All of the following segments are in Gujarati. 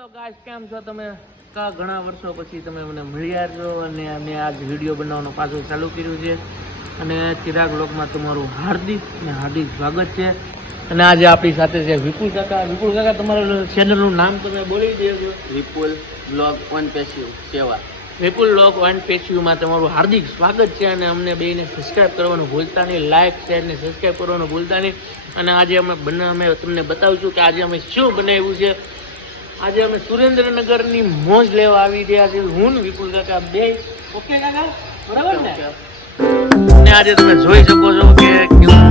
હેલો ગાઈસ, કેમ છો તમે? ઘણા વર્ષો પછી તમે મને મળ્યા છો અને મેં આજ વિડીયો બનાવવાનું પાછું ચાલુ કર્યું છે અને ચિરાગ વ્લોગમાં તમારું હાર્દિક સ્વાગત છે. અને આજે આપણી સાથે છે વિપુલ કાકા. વિપુલ કાકા, તમારા ચેનલનું નામ તમે બોલી દેજો. વિપુલ વ્લોગ ઓન પેશિવ સેવા. વિપુલ વ્લોગ ઓન પેશિવમાં તમારું હાર્દિક સ્વાગત છે અને અમને બેને સબસ્ક્રાઈબ કરવાનું ભૂલતા નહીં, લાઇક શેર ને સબસ્ક્રાઈબ કરવાનું ભૂલતા નહીં. અને આજે અમે તમને બતાવીશું કે આજે અમે શું બનાવ્યું છે. આજે અમે સુરેન્દ્રનગરની મોજ લેવા આવી રહ્યા છીએ, હું ને વિપુલ કાકા બે. ઓકે કાકા, બરાબર ને? અને આજે તમે જોઈ શકો છો કે કેવું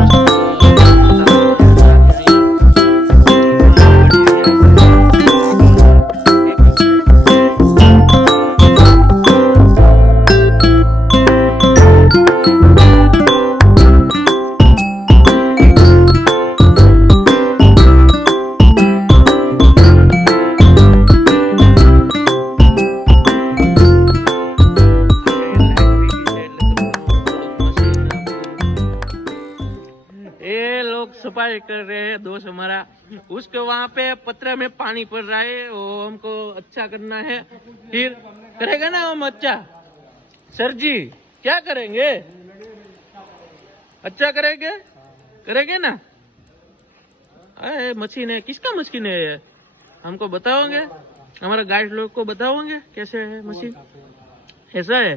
सफाई कर रहे हैं दोस्त हमारा. उसके वहाँ पे पत्र में पानी पड़ रहा है, वो हमको अच्छा करना है. फिर करेगा ना हम अच्छा? सर जी क्या करेंगे? अच्छा करेंगे ना? अरे मशीन है, किसका मशीन है ये? हमको बताओगे? हमारा गाइड लोग को बताओगे कैसे है मशीन? ऐसा है,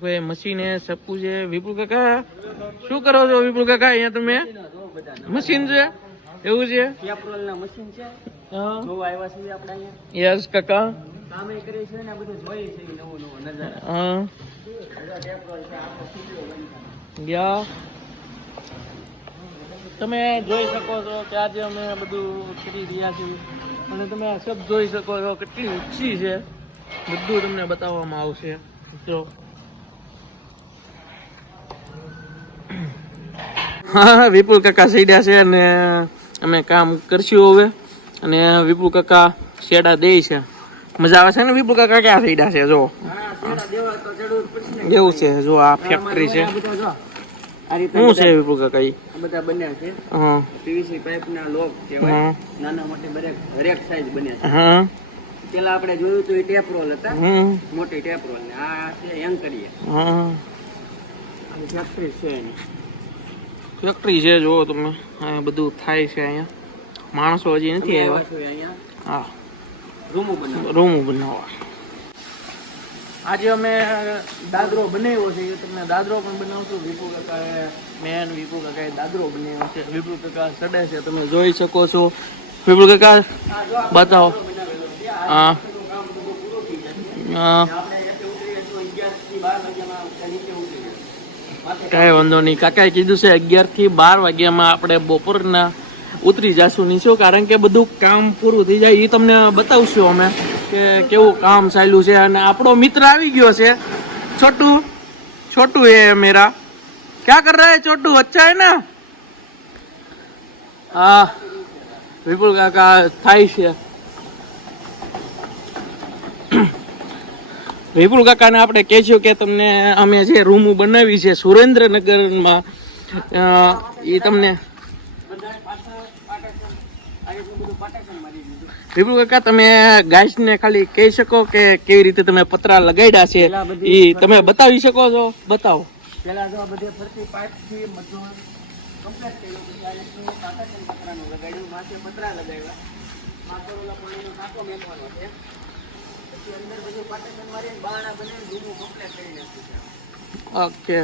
कोई मशीन है, सब कुछ है. विपुल काका શું કરો છો? વિપુલ કાકા અહીંયા તમે મશીન છે એવું છે? પેટ્રોલ ના મશીન છે. જો આવ્યા છે આપણે અહીંયા. યસ કાકા, કામે કરે છે ને આ બધું જોઈએ છે નવો નજારા. હા પેટ્રોલ છે આપણે સીધો બનતા. યા તમે જોઈ શકો છો કે આજે અમે બધું કરી રહ્યા છીએ અને તમે આ સબ જોઈ શકો છો કેટલી ઊંચી છે. બધું તમને બતાવવામાં આવશે મિત્રો. હા, વિપુલ કાકા સીડ્યા છે અને અમે કામ કરશું હવે. અને વિપુલ કાકા શેડા દે છે. મજા આવે છે ને? વિપુલ કાકા ક્યાં સીડ્યા છે? જો એવું છે. જો આ ફેક્ટરી છે. શું છે વિપુલ કાકા? બધા બન્યા છે. હા, પીવીસી પાઇપ ના લોક કહેવાય. નાના મોટી હરેક સાઈઝ બન્યા છે. હા, પેલા આપણે જોયું તો એ ટેપરોલ હતા, મોટી ટેપરોલ ને આ છે એંકરીએ. હા, ફેક્ટરી છે એની. ફેક્ટરી છે. જો તમે અહીંયા બધું થાય છે. અહીંયા માણસો હજી નથી આવ્યા. અહીંયા હા, રૂમો બનાવવા. આજે અમે દાદરો બનાવ્યો છે. તમને દાદરો પણ બનાવશું. વિપુલ કાકાએ વિપુલ કાકાએ દાદરો બનાવ્યો છે. વિપુલ કાકા સડે છે, તમે જોઈ શકો છો. વિપુલ કાકા બતાવો. હા, હા, કઈ વાંધો નહીં. કાકાએ કીધું છે 11 થી 12 વાગ્યામાં આપણે બપોરના ઉતરી જશું નીચે, કારણ કે બધું કામ પૂરું થઈ જાય. એ તમને બતાવશું અમે કે કેવું કામ ચાલ્યું છે. અને આપણો મિત્ર આવી ગયો છે, छोटू है मेरा. क्या कर रहा है छोटू? अच्छा है ना? हाँ, विपुल काका થાય છે. વિપુલ કાકાને આપણે કહેશું કે તમને અમે જે રૂમ બનાવી છે સુરેન્દ્રનગરમાં, એ તમને વિપુલ કાકા તમે ગાઈસને ખાલી કહી શકો કે કેવી રીતે તમે પતરા લગાડ્યા છે એ તમે બતાવી શકો છો? બતાવો. પેલા જો બધે ફરતી પાઇપ થી બધું કમ્પ્લીટ કર્યું. પછી આ રીતનું પાટાશન પતરાનું લગાડ્યું, માથે પતરા લગાવ્યા, માથે ઓલા પાણીનો ટાંકો મેકવાનો છે. પછી અંદર બધું પાટાશન મારીને બારણા બનાવીને રૂમો કમ્પ્લીટ કરી નાખ્યું. ઓકે,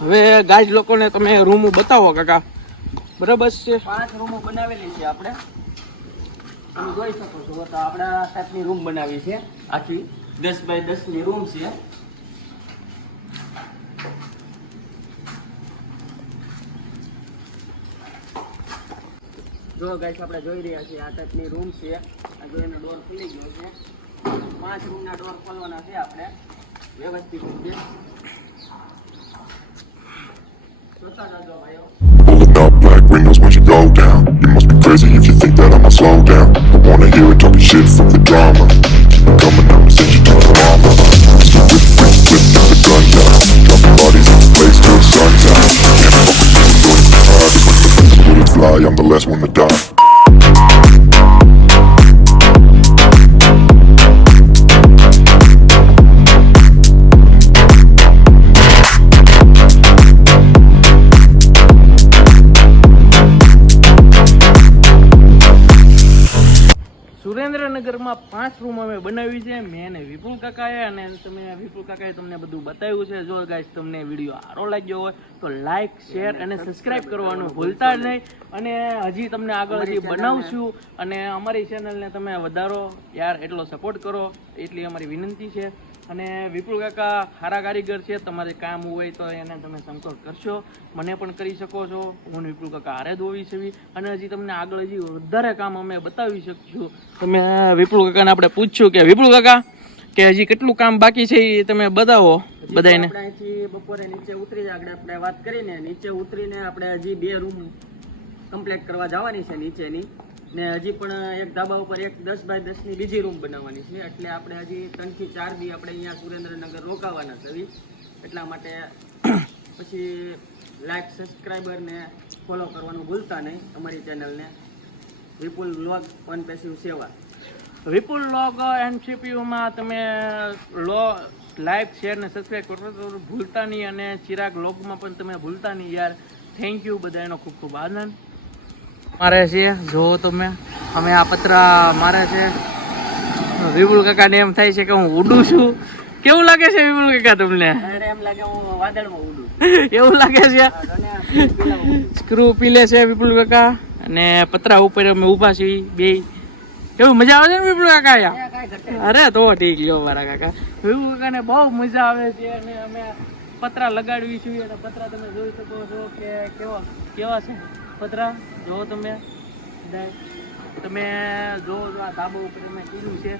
હવે ગાઈસ લોકોને તમે રૂમ બતાવો કાકા. બરાબર છે. 5 રૂમો બનાવેલી છે આપણે. તમે જોઈ શકો છો. તો આપણા ટાઈપની રૂમ બનાવી છે. આખી 10 બાય 10 ની રૂમ છે. જો ગાઈસ આપણે જોઈ રહ્યા છીએ આ ટાઈપની રૂમ છે. આ જો એનો ડોર ખુલી ગયો છે. 5 રૂમના ડોર ખોલવાના છે આપણે વ્યવસ્થિત રીતે. જોતા જાજો ભાઈઓ. Pulling up black windows when you go down. You must be crazy if you think that I'ma slow down. I wanna hear it talking shit from the drama. Keep it coming up and send you to the mama. It's the whip, got the gun down. Dropping bodies in the place till the sun's out. Bullets fly, I'm the last one to die. સુરેન્દ્રનગરમાં 5 રૂમ અમે બનાવી છે મેં અને વિપુલ કાકાએ, અને વિપુલ કાકાએ તમને બધું બતાવ્યું છે. જો ગાઈસ તમને વિડીયો સારો લાગ્યો હોય તો લાઈક, શેર અને સબસ્ક્રાઇબ કરવાનું ભૂલતા નહીં. અને હજી તમને આગળ હજી બનાવશું, અને અમારી ચેનલને તમે વધારો યાર, એટલો સપોર્ટ કરો એટલી અમારી વિનંતી છે. અને વિપુલ કાકા સારા કારીગર છે, તમારે કામ હોય તો એને તમે સંપર્ક કરશો, મને પણ કરી શકો છો. હું વિપુલ કાકા હારે જ હોવી છે, અને હજી તમને આગળ હજી વધારે કામ અમે બતાવી શકશું. તમે વિપુલ કાકાને આપણે પૂછ્યું કે વિપુલ કાકા કે હજી કેટલું કામ બાકી છે એ તમે બતાવો બધાને. આપણે અહીંથી બપોરે નીચે ઉતરી જાય આપણે વાત કરીને નીચે ઉતરીને આપણે હજી 2 રૂમ કમ્પ્લીટ કરવા જવાની છે નીચેની, ને હજી પણ એક ધાબા ઉપર એક 10 બાય 10 ની બીજી રૂમ બનાવવાની છે. એટલે આપણે હજી 3 થી 4 દી આપણે અહીંયા સુરેન્દ્રનગર રોકાવાના છે. એટલા માટે પછી લાઈક, સબસ્ક્રાઈબર ને ફોલો કરવાનું ભૂલતા નહીં અમારી ચેનલને, વિપુલ વ્લોગ ઓન પેસિવ સેવા. વિપુલ વ્લોગ એન્ડ સીપીયુમાં તમે લાઈક, શેર ને સબસ્ક્રાઈબ કરો તો ભૂલતા નહીં, અને ચિરાગ વ્લોગમાં પણ તમે ભૂલતા નહીં યાર. થેન્ક યુ બધાનો ખૂબ ખૂબ આનંદ. મારે છે જો તમે અમે આ પતરા મારે છે. વિપુલ કાકાને એમ થાય છે કે હું ઉડું છું. કેવું લાગે છે વિપુલ કાકા તમને? એમ લાગે હું વાદળમાં ઉડું એવું લાગે છે. સ્ક્રૂ પીલે છે વિપુલ કાકા, અને પતરા ઉપર અમે ઊભા છીએ બે. કેવું મજા આવે છે ને વિપુલ કાકા? અરે તો ઠીક લ્યો મારા કાકા. વિપુલ કાકાને બહુ મજા આવે છે, અને અમે પતરા લગાડવી છીએ. અને પતરા તમે જોઈ શકો છો કે કેવા છે પતરા. જો તમે જો આ ધાબા ઉપર મેં કીધું છે.